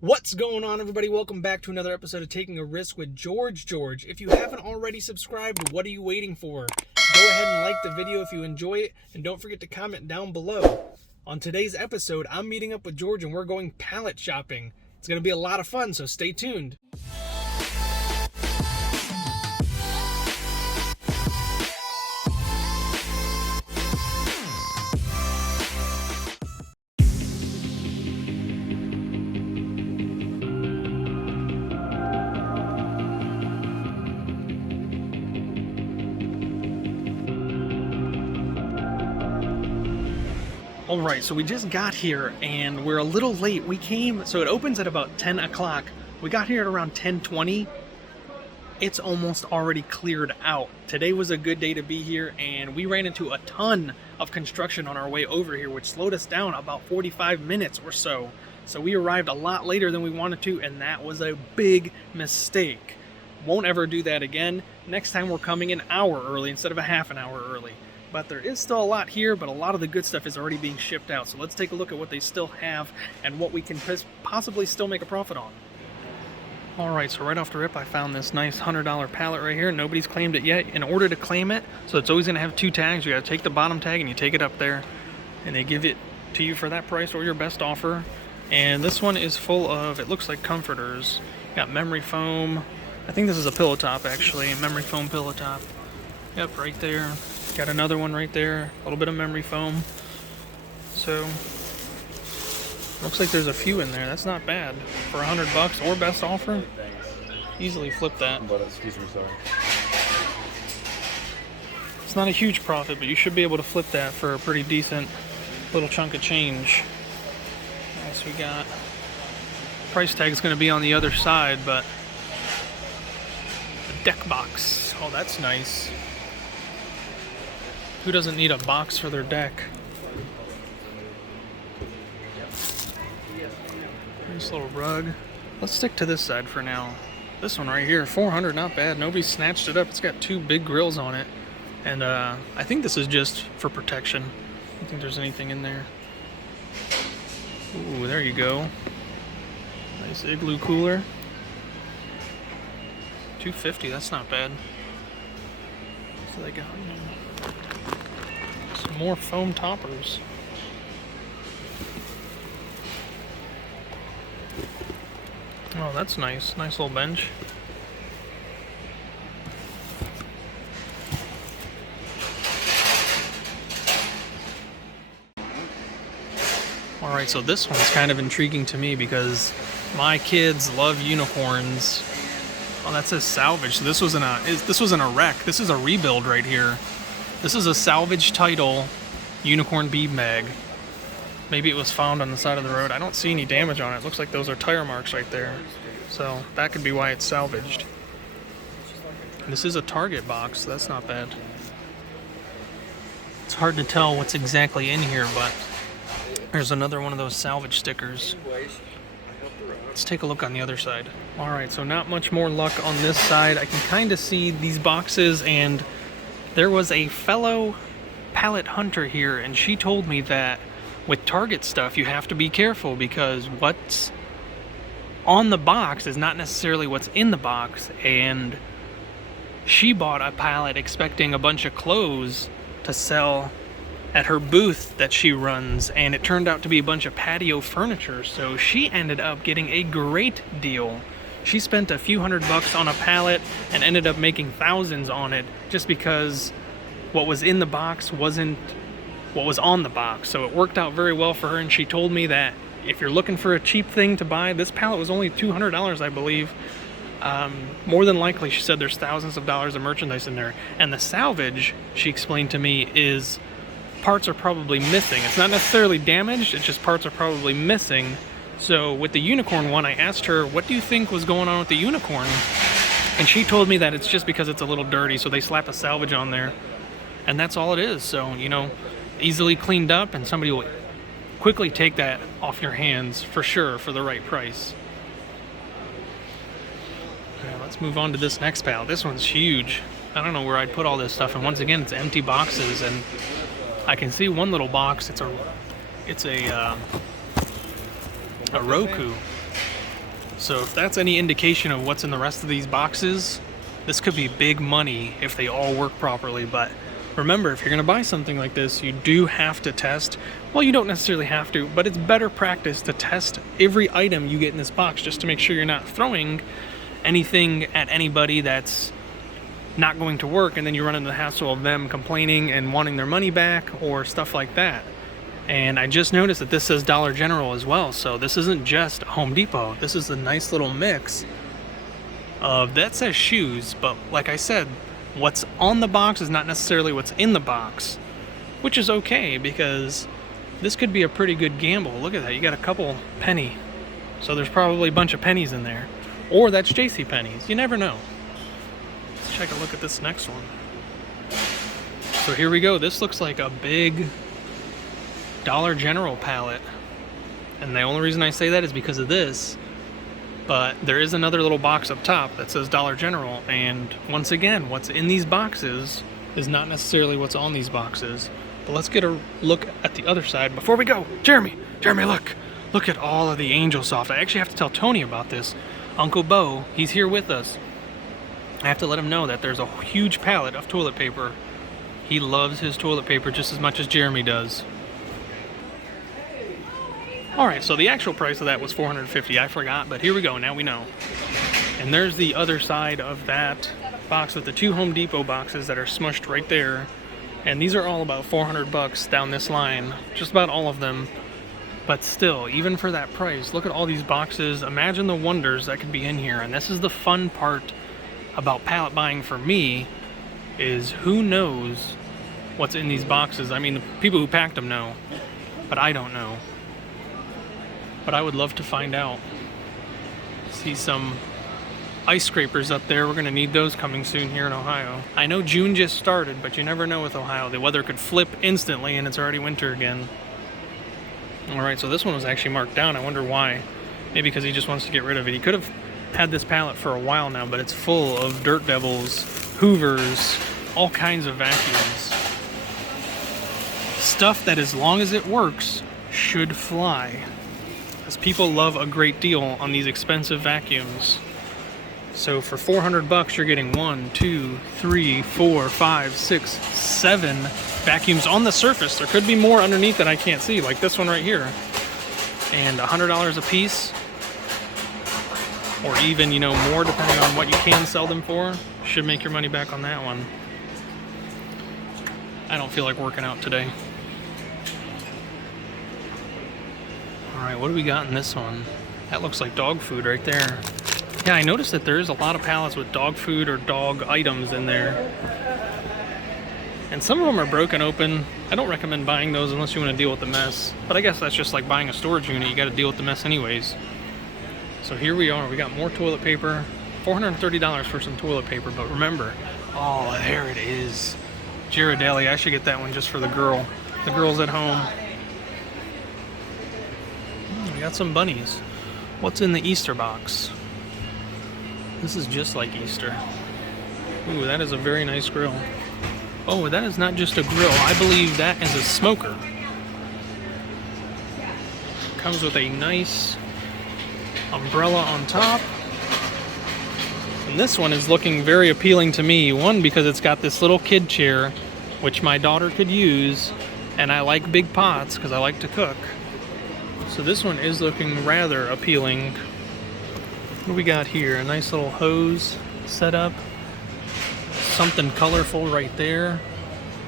What's going on, everybody? Welcome back to another episode of Taking a Risk with George. If you haven't already subscribed, what are you waiting for? Go ahead and like the video if you enjoy it, and don't forget to comment down below. On today's episode, I'm meeting up with George and we're going pallet shopping. It's going to be a lot of fun, so stay tuned. Alright, so we just got here and we're a little late. So it opens at about 10 o'clock. We got here at around 10:20. It's almost already cleared out. Today was a good day to be here, and we ran into a ton of construction on our way over here, which slowed us down about 45 minutes or so. So we arrived a lot later than we wanted to, and that was a big mistake. Won't ever do that again. Next time we're coming an hour early instead of a half an hour early. But there is still a lot here, but a lot of the good stuff is already being shipped out. So let's take a look at what they still have and what we can possibly still make a profit on. Alright, so right off the rip, I found this nice $100 pallet right here. Nobody's claimed it yet. In order to claim it, so it's always going to have two tags. You got to take the bottom tag and you take it up there, and they give it to you for that price or your best offer. And this one is full of, it looks like comforters. Got memory foam. I think this is a pillow top, actually, a memory foam pillow top. Yep, right there. Got another one right there, a little bit of memory foam. So, looks like there's a few in there. That's not bad. For $100 or best offer, easily flip that. Excuse me, sorry. It's not a huge profit, but you should be able to flip that for a pretty decent little chunk of change. What else we got? Price tag's going to be on the other side, but the deck box. Oh, that's nice. Who doesn't need a box for their deck? Nice little rug. Let's stick to this side for now. This one right here, $400, not bad. Nobody snatched it up. It's got two big grills on it. And I think this is just for protection. I don't think there's anything in there. Ooh, there you go. Nice igloo cooler. $250, that's not bad. So they got some more foam toppers. Oh, that's nice. Nice little bench. Alright, so this one's kind of intriguing to me because my kids love unicorns. Oh, that says salvage. So this wasn't a wreck. This is a rebuild right here. This is a salvage title unicorn bead mag. Maybe it was found on the side of the road. I don't see any damage on it. Looks like those are tire marks right there. So that could be why it's salvaged. This is a Target box, so that's not bad. It's hard to tell what's exactly in here, but there's another one of those salvage stickers. Let's take a look on the other side. Alright, so not much more luck on this side. I can kind of see these boxes, and there was a fellow pallet hunter here, and she told me that with Target stuff you have to be careful because what's on the box is not necessarily what's in the box. And she bought a pallet expecting a bunch of clothes to sell at her booth that she runs, and it turned out to be a bunch of patio furniture. So she ended up getting a great deal. She spent a few $100 on a pallet and ended up making thousands on it just because what was in the box wasn't what was on the box. So it worked out very well for her, and she told me that if you're looking for a cheap thing to buy, this pallet was only $200, I believe. More than likely, she said there's thousands of dollars of merchandise in there. And the salvage, she explained to me, is parts are probably missing. It's not necessarily damaged, it's just parts are probably missing. So with the unicorn one, I asked her, what do you think was going on with the unicorn? And she told me that it's just because it's a little dirty, so they slap a salvage on there. And that's all it is. So, you know, easily cleaned up, and somebody will quickly take that off your hands for sure for the right price. Okay, let's move on to this next pallet. This one's huge. I don't know where I'd put all this stuff, and once again, it's empty boxes, and I can see one little box. It's a Roku. So if that's any indication of what's in the rest of these boxes, this could be big money if they all work properly. But remember, if you're going to buy something like this, you do have to test. Well, you don't necessarily have to, but it's better practice to test every item you get in this box just to make sure you're not throwing anything at anybody that's not going to work, and then you run into the hassle of them complaining and wanting their money back or stuff like that. And I just noticed that this says Dollar General as well, so this isn't just Home Depot. This is a nice little mix of, that says shoes, but like I said, what's on the box is not necessarily what's in the box, which is okay because this could be a pretty good gamble. Look at that, you got a couple penny, so there's probably a bunch of pennies in there, or that's JC Penney's. You never know. Let's take a look at this next one. So here we go. This looks like a big Dollar General pallet, and the only reason I say that is because of this. But there is another little box up top that says Dollar General, and once again, what's in these boxes is not necessarily what's on these boxes. But let's get a look at the other side before we go. Jeremy, look at all of the Angel Soft. I actually have to tell Tony about this. Uncle Bo, he's here with us. I have to let him know that there's a huge pallet of toilet paper. He loves his toilet paper just as much as Jeremy does. Alright, so the actual price of that was $450. I forgot, but here we go, now we know. And there's the other side of that box with the two Home Depot boxes that are smushed right there. And these are all about $400 down this line, just about all of them. But still, even for that price, look at all these boxes. Imagine the wonders that could be in here. And this is the fun part about pallet buying for me, is who knows what's in these boxes. I mean, the people who packed them know, but I don't know. But I would love to find out. See some ice scrapers up there. We're gonna need those coming soon here in Ohio. I know June just started, but you never know with Ohio. The weather could flip instantly and it's already winter again. All right, so this one was actually marked down. I wonder why. Maybe because he just wants to get rid of it. He could have had this pallet for a while now, but it's full of Dirt Devils, Hoovers, all kinds of vacuums. Stuff that, as long as it works, should fly. As people love a great deal on these expensive vacuums. So for $400, you're getting 1, 2, 3, 4, 5, 6, 7 vacuums on the surface. There could be more underneath that I can't see, like this one right here. And $100 a piece, or even, you know, more depending on what you can sell them for, should make your money back on that one. I don't feel like working out today. Alright, what do we got in this one? That looks like dog food right there. Yeah, I noticed that there's a lot of pallets with dog food or dog items in there. And some of them are broken open. I don't recommend buying those unless you want to deal with the mess. But I guess that's just like buying a storage unit. You got to deal with the mess anyways. So here we are. We got more toilet paper. $430 for some toilet paper. But remember, oh, there it is. Ghirardelli. I should get that one just for the girl. The girl's at home. We got some bunnies. What's in the Easter box? This is just like Easter. Ooh, that is a very nice grill. Oh, that is not just a grill. I believe that is a smoker. Comes with a nice umbrella on top. And this one is looking very appealing to me. One, because it's got this little kid chair, which my daughter could use. And I like big pots because I like to cook. So this one is looking rather appealing. What do we got here? A nice little hose setup. Something colorful right there.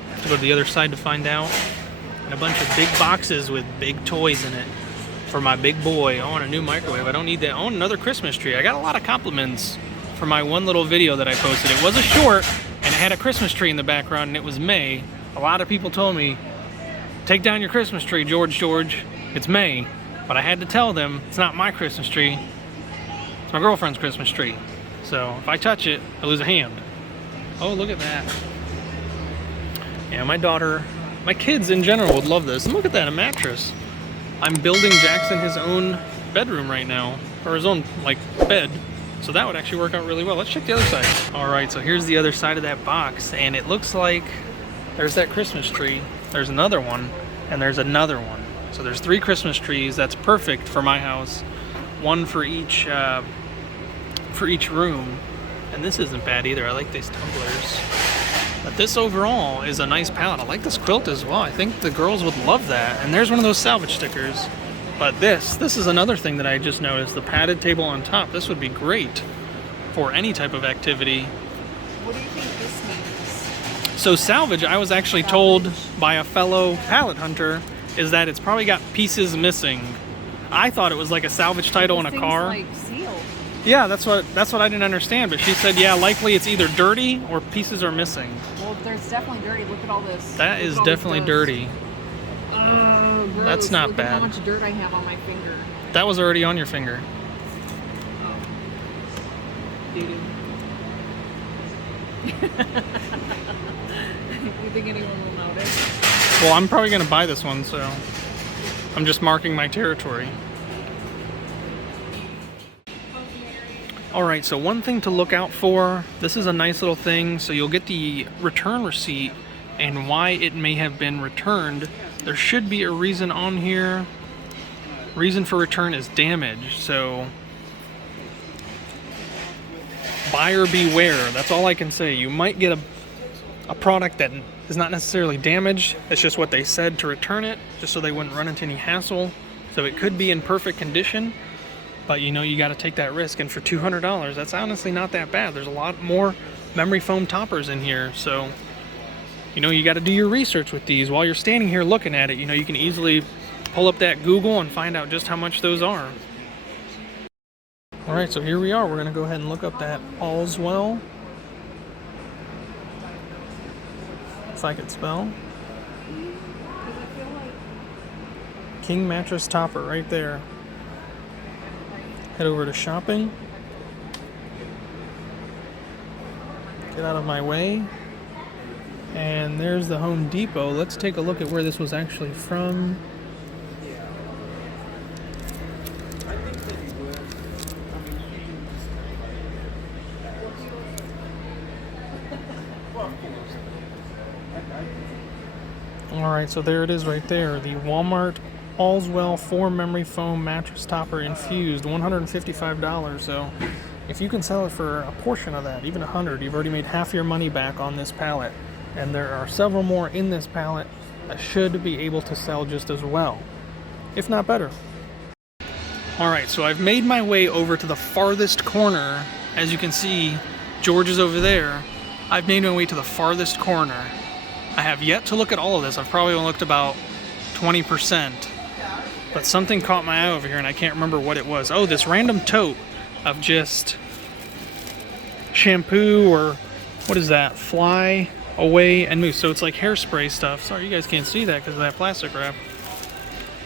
Have to go to the other side to find out. And a bunch of big boxes with big toys in it for my big boy. I want a new microwave. I don't need that. I want another Christmas tree. I got a lot of compliments for my one little video that I posted. It was a short and it had a Christmas tree in the background and it was May. A lot of people told me, take down your Christmas tree, George. It's May. But I had to tell them it's not my Christmas tree. It's my girlfriend's Christmas tree. So if I touch it, I lose a hand. Oh, look at that. Yeah, my daughter, my kids in general would love this. And look at that, a mattress. I'm building Jackson his own bedroom right now, or his own, like, bed. So that would actually work out really well. Let's check the other side. All right, so here's the other side of that box, and it looks like there's that Christmas tree. There's another one, and there's another one. So there's 3 Christmas trees. That's perfect for my house. one for each room. And this isn't bad either. I like these tumblers. But this overall is a nice palette. I like this quilt as well. I think the girls would love that. And there's one of those salvage stickers. But this is another thing that I just noticed. The padded table on top. This would be great for any type of activity. What do you think this means? So salvage, I was actually told by a fellow pallet hunter, is that it's probably got pieces missing. I thought it was like a salvage title in a car. Like sealed. Yeah, that's what I didn't understand. But she said, yeah, likely it's either dirty or pieces are missing. Well, there's definitely dirty. Look at all this. That is definitely dirty. Oh, gross. That's not Look bad. At how much dirt I have on my finger. That was already on your finger. Oh. Doo-doo. You think anyone will notice? Well, I'm probably going to buy this one, so I'm just marking my territory. Alright, so one thing to look out for, this is a nice little thing, so you'll get the return receipt and why it may have been returned. There should be a reason on here. Reason for return is damage, so buyer beware. That's all I can say. You might get a product that is not necessarily damaged. It's just what they said to return it, just so they wouldn't run into any hassle. So it could be in perfect condition, but you know you got to take that risk. And for $200, that's honestly not that bad. There's a lot more memory foam toppers in here, so you know you got to do your research with these. While you're standing here looking at it, you know you can easily pull up that Google and find out just how much those are. Alright, so here we are. We're going to go ahead and look up that All's Well. If I could spell. King mattress topper right there. Head over to shopping. Get out of my way. And there's the Home Depot. Let's take a look at where this was actually from. Alright, so there it is right there. The Walmart All's Well 4 memory foam mattress topper infused, $155. So if you can sell it for a portion of that, even $100, you've already made half your money back on this pallet. And there are several more in this pallet that should be able to sell just as well, if not better. Alright, so I've made my way over to the farthest corner. As you can see, George is over there. I've made my way to the farthest corner. I have yet to look at all of this. I've probably only looked about 20%. But something caught my eye over here and I can't remember what it was. Oh, this random tote of just shampoo, or what is that? Fly Away and Mousse. So it's like hairspray stuff. Sorry, you guys can't see that because of that plastic wrap.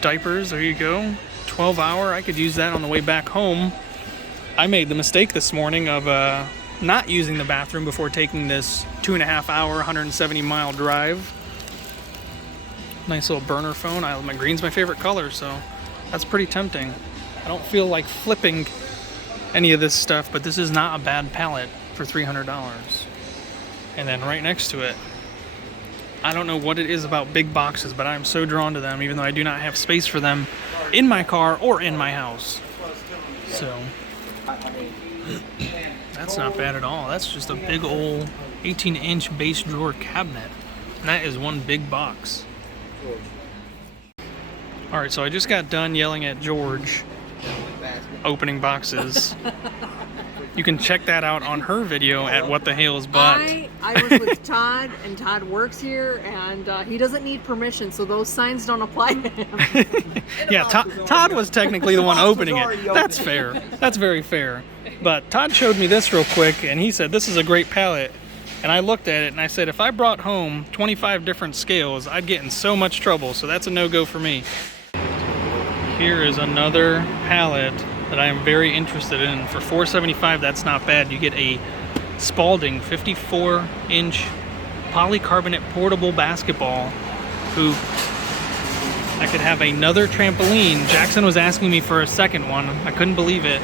Diapers, there you go. 12-hour. I could use that on the way back home. I made the mistake this morning of not using the bathroom before taking this 2.5-hour, 170-mile drive. Nice little burner phone. My green's my favorite color, so that's pretty tempting. I don't feel like flipping any of this stuff, but this is not a bad pallet for $300. And then right next to it, I don't know what it is about big boxes, but I'm so drawn to them, even though I do not have space for them in my car or in my house. So that's not bad at all. That's just a big old 18-inch base drawer cabinet. And that is one big box. Alright, so I just got done yelling at George opening boxes. You can check that out on her video at What the Hale's Butt. I was with Todd, and Todd works here, and he doesn't need permission, so those signs don't apply to him. Yeah, Todd was technically the one opening it. That's fair. That's very fair. But Todd showed me this real quick, and he said, this is a great palette. And I looked at it, and I said, if I brought home 25 different scales, I'd get in so much trouble, so that's a no-go for me. Here is another palette that I am very interested in. For $475, that's not bad. You get a Spalding 54-inch polycarbonate portable basketball hoop. I could have another trampoline. Jackson was asking me for a second one. I couldn't believe it.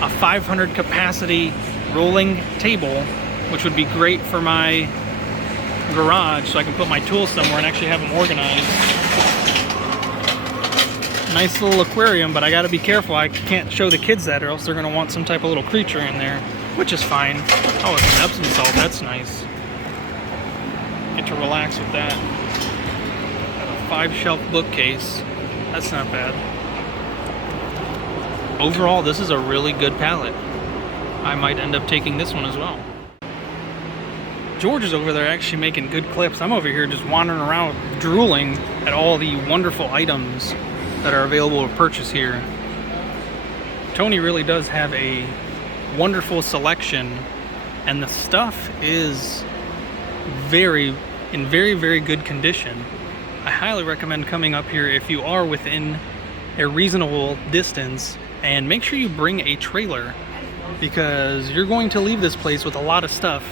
A 500 capacity rolling table, which would be great for my garage so I can put my tools somewhere and actually have them organized. Nice little aquarium, but I gotta be careful. I can't show the kids that or else they're gonna want some type of little creature in there, which is fine. Oh, it's an Epsom salt, that's nice. Get to relax with that. Got a 5-shelf bookcase. That's not bad. Overall, this is a really good pallet. I might end up taking this one as well. George is over there actually making good clips. I'm over here just wandering around drooling at all the wonderful items that are available to purchase here. Tony really does have a wonderful selection, and the stuff is in very, very good condition. I highly recommend coming up here if you are within a reasonable distance, and make sure you bring a trailer because you're going to leave this place with a lot of stuff.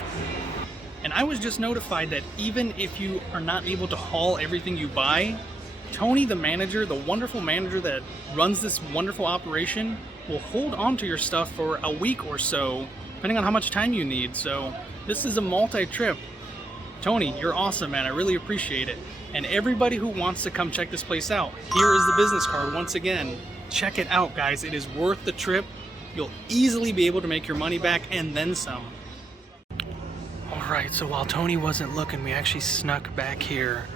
And I was just notified that even if you are not able to haul everything you buy, Tony, the manager, the wonderful manager that runs this wonderful operation, will hold on to your stuff for a week or so, depending on how much time you need. So this is a multi-trip. Tony, you're awesome, man. I really appreciate it. And everybody who wants to come check this place out, here is the business card once again. Check it out, guys. It is worth the trip. You'll easily be able to make your money back and then some. Alright, so while Tony wasn't looking, we actually snuck back here.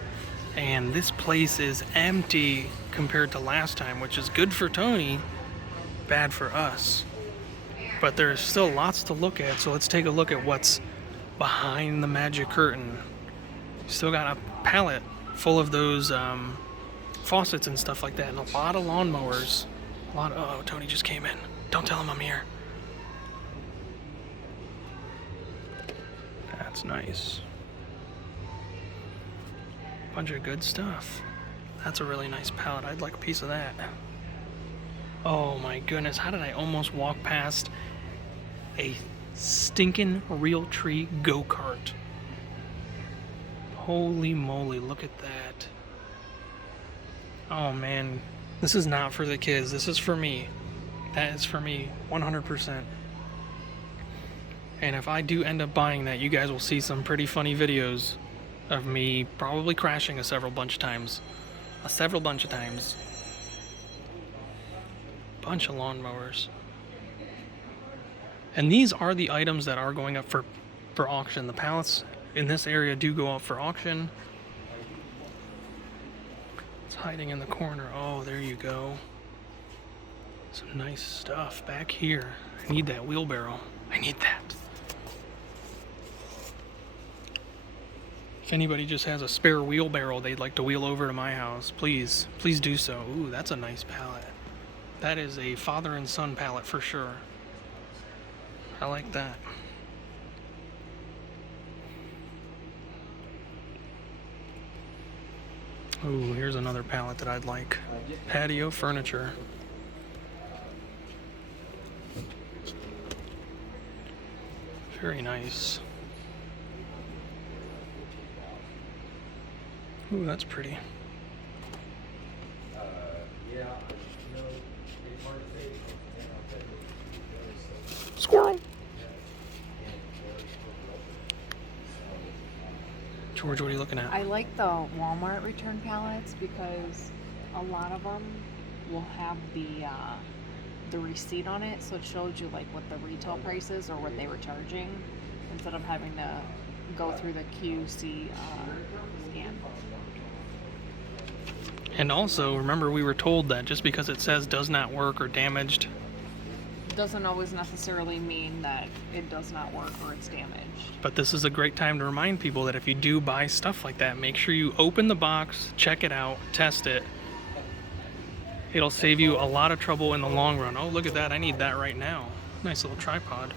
And this place is empty compared to last time, which is good for Tony, bad for us. But there's still lots to look at, so let's take a look at what's behind the magic curtain. Still got a pallet full of those faucets and stuff like that, and a lot of lawnmowers. Oh, Tony just came in. Don't tell him I'm here. That's nice. Bunch of good stuff. That's a really nice pallet. I'd like a piece of that. Oh my goodness, how did I almost walk past a stinking Realtree go-kart? Holy moly, look at that. Oh man, this is not for the kids. This is for me. That is for me, 100%. And if I do end up buying that, you guys will see some pretty funny videos of me probably crashing a several bunch of times. Bunch of lawnmowers. And these are the items that are going up for auction. The pallets in this area do go up for auction. It's hiding in the corner. Oh, there you go. Some nice stuff back here. I need that wheelbarrow. I need that. If anybody just has a spare wheelbarrow they'd like to wheel over to my house, please do so. Ooh, that's a nice pallet. That is a father and son pallet for sure. I like that. Ooh, here's another pallet that I'd like. Patio furniture. Very nice. Ooh, that's pretty. Squirrel. George, what are you looking at? I like the Walmart return pallets because a lot of them will have the receipt on it, so it shows you like what the retail price is or what they were charging instead of having to go through the QC scan. And also, remember we were told that just because it says does not work or damaged, doesn't always necessarily mean that it does not work or it's damaged. But this is a great time to remind people that if you do buy stuff like that, make sure you open the box, check it out, test it. It'll save you a lot of trouble in the long run. Oh, look at that. I need that right now. Nice little tripod.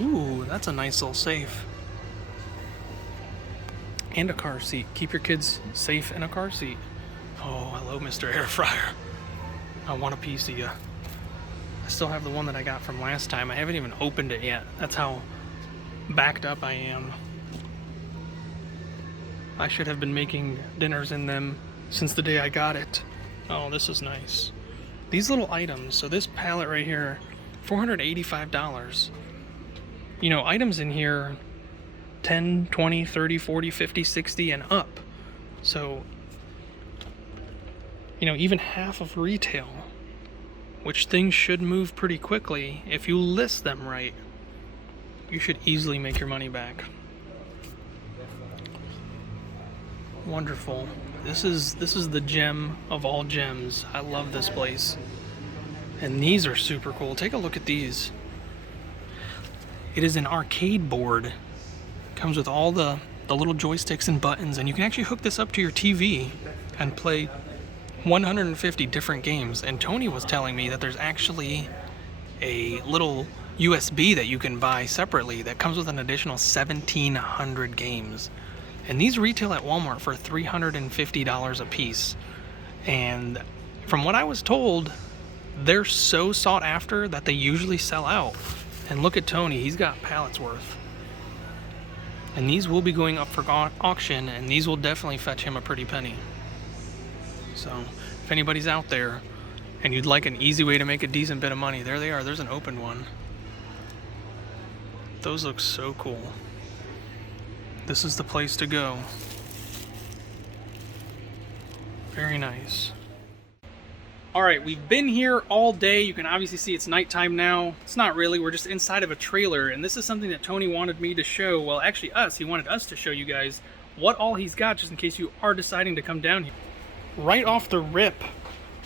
Ooh, that's a nice little safe. And a car seat. Keep your kids safe in a car seat. Oh, hello, Mr. Air Fryer. I want a piece of you. I still have the one that I got from last time. I haven't even opened it yet. That's how backed up I am. I should have been making dinners in them since the day I got it. Oh, this is nice. These little items. So this pallet right here, $485. You know, items in here 10, 20, 30, 40, 50, 60, and up. So, you know, even half of retail, which things should move pretty quickly. If you list them right, you should easily make your money back. Wonderful. This is the gem of all gems. I love this place. And these are super cool. Take a look at these. It is an arcade board. Comes with all the little joysticks and buttons, and you can actually hook this up to your TV and play 150 different games. And Tony was telling me that there's actually a little USB that you can buy separately that comes with an additional 1,700 games. And these retail at Walmart for $350 a piece. And from what I was told, they're so sought after that they usually sell out. And look at Tony, he's got pallets worth. And these will be going up for auction, and these will definitely fetch him a pretty penny. So if anybody's out there and you'd like an easy way to make a decent bit of money, there they are. There's an open one. Those look so cool. This is the place to go. Very nice. All right, we've been here all day. You can obviously see it's nighttime now. It's not really, we're just inside of a trailer, and this is something that Tony wanted me to show. Well, actually he wanted us to show you guys what all he's got, just in case you are deciding to come down here. Right off the rip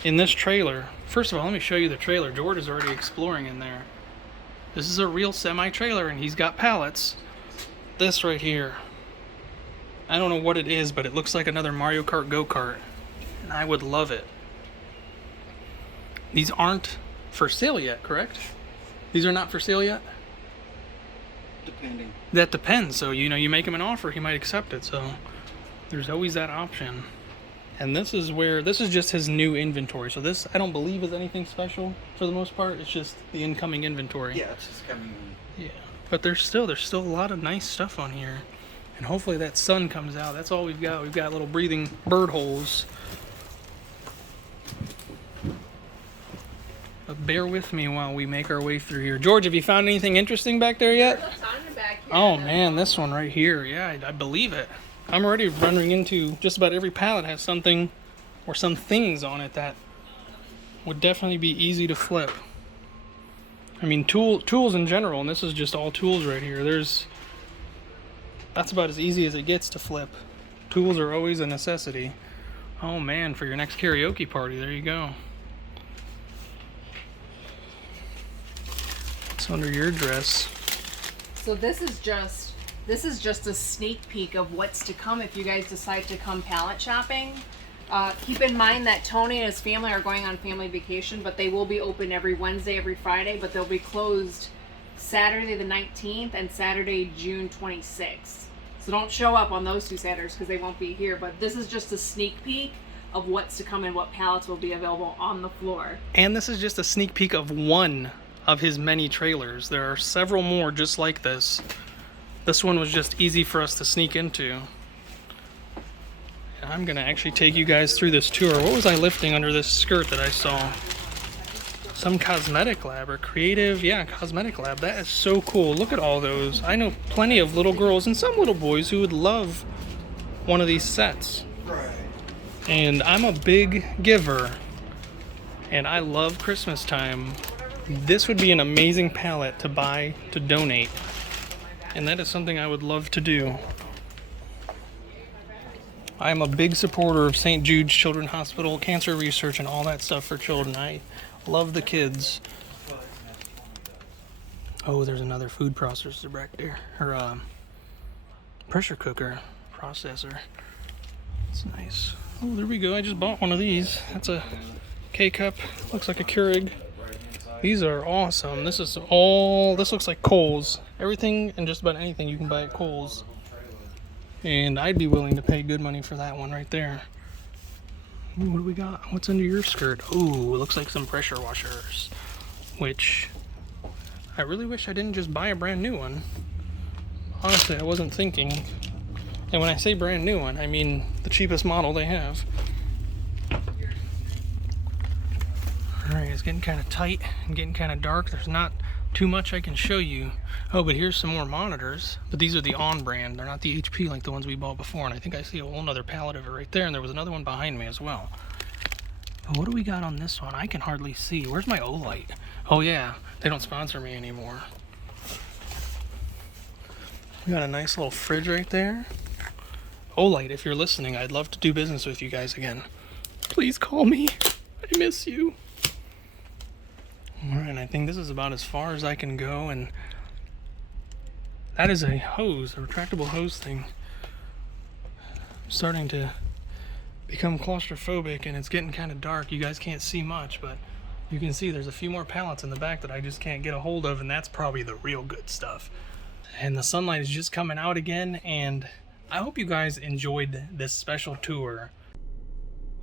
in this trailer, first of all, let me show you the trailer. George is already exploring in there. This is a real semi-trailer, and he's got pallets. This right here, I don't know what it is, but it looks like another Mario Kart go-kart, and I would love it. These aren't for sale yet, correct? These are not for sale yet? Depending. That depends. So, you know, you make him an offer, he might accept it. So there's always that option. And this is just his new inventory. So this, I don't believe, is anything special for the most part. It's just the incoming inventory. Yeah, it's just coming in. Yeah. But there's still a lot of nice stuff on here. And hopefully that sun comes out. That's all we've got. We've got little breathing bird holes. But bear with me while we make our way through here. George, have you found anything interesting back there yet? Oh man, this one right here. Yeah, I believe it. I'm already running into just about every pallet has something or some things on it that would definitely be easy to flip. I mean, tools in general, and this is just all tools right here. That's about as easy as it gets to flip. Tools are always a necessity. Oh man, for your next karaoke party, there you go. What's under your dress? So this is just a sneak peek of what's to come if you guys decide to come pallet shopping. Keep in mind that Tony and his family are going on family vacation, but they will be open every Wednesday, every Friday, but they'll be closed Saturday the 19th and Saturday, June 26th. So don't show up on those two Saturdays because they won't be here, but this is just a sneak peek of what's to come and what pallets will be available on the floor. And this is just a sneak peek of one of his many trailers. There are several more just like this. This one was just easy for us to sneak into. I'm gonna actually take you guys through this tour. What was I lifting under this skirt that I saw? Some cosmetic lab or creative, yeah, cosmetic lab. That is so cool. Look at all those. I know plenty of little girls and some little boys who would love one of these sets. And I'm a big giver, and I love Christmas time. This would be an amazing pallet to buy to donate, and that is something I would love to do. I am a big supporter of St. Jude's Children's Hospital, cancer research, and all that stuff for children. I love the kids. Oh, there's another food processor back there, or pressure cooker processor. It's nice. Oh, there we go. I just bought one of these. That's a K-cup. Looks like a Keurig. These are awesome. This looks like Kohl's. Everything and just about anything you can buy at Kohl's. And I'd be willing to pay good money for that one right there. Ooh, what do we got? What's under your skirt? Ooh, it looks like some pressure washers. Which, I really wish I didn't just buy a brand new one. Honestly, I wasn't thinking. And when I say brand new one, I mean the cheapest model they have. Alright, it's getting kind of tight and getting kind of dark. There's not too much I can show you. Oh, but here's some more monitors. But these are the On brand. They're not the HP like the ones we bought before. And I think I see a whole nother pallet of it right there. And there was another one behind me as well. But what do we got on this one? I can hardly see. Where's my Olight? Oh yeah, they don't sponsor me anymore. We got a nice little fridge right there. Olight, if you're listening, I'd love to do business with you guys again. Please call me. I miss you. Alright, I think this is about as far as I can go, and that is a hose, a retractable hose thing. I'm starting to become claustrophobic, and it's getting kind of dark. You guys can't see much, but you can see there's a few more pallets in the back that I just can't get a hold of, and that's probably the real good stuff. And the sunlight is just coming out again, and I hope you guys enjoyed this special tour.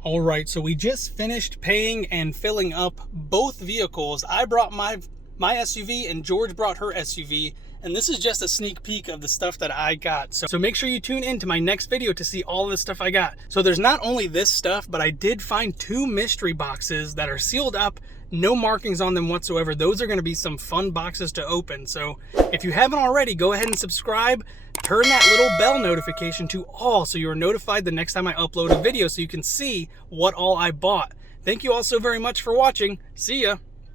All right, so we just finished paying and filling up both vehicles. I brought my SUV and George brought her SUV, and this is just a sneak peek of the stuff that I got. So make sure you tune in to my next video to see all the stuff I got. So there's not only this stuff, but I did find 2 mystery boxes that are sealed up, no markings on them whatsoever. Those are going to be some fun boxes to open. So if you haven't already, go ahead and subscribe. Turn that little bell notification to all so you are notified the next time I upload a video so you can see what all I bought. Thank you all so very much for watching. See ya.